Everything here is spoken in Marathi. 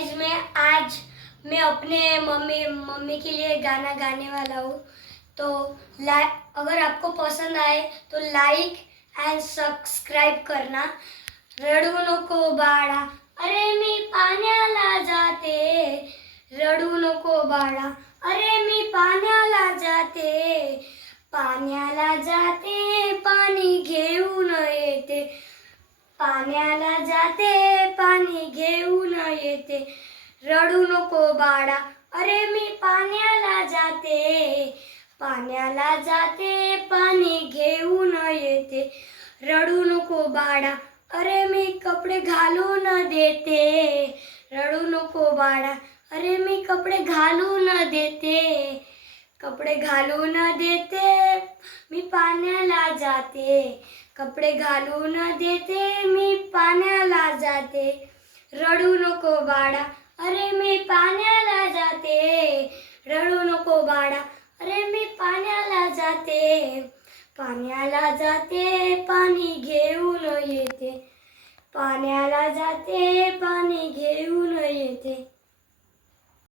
गाइस मैं अपने मम्मी के लिए गाना गाने वाला हूँ। तो अगर आपको पसंद आए तो लाइक एंड सब्सक्राइब करना। रडू नको बाळा अरे मी पाण्याला जाते, रडू नको बाळा अरे मी पाण्याला जाते, पाण्याला जाते पाणी घेऊन येते, पाण्याला जाते पाणी घेऊन येते, रडू नको बाळा अरे मी पाण्याला जाते, पाण्याला जाते पाणी घेऊन येते, रडू नको बाळा अरे मी कपडे घालून देते, रडू नको बाळा अरे मी कपडे घालून देते, कपडे घालून देते मी पाण्याला जाते, कपडे घालून देते मी पाण्याला जाते, रडू नको बाळा अरे मी पाण्याला जाते, रडू नको बाळा अरे मी पाण्याला जाते, पाण्याला जाते पाणी घेऊन येते, पाण्याला जाते पाणी घेऊन येते.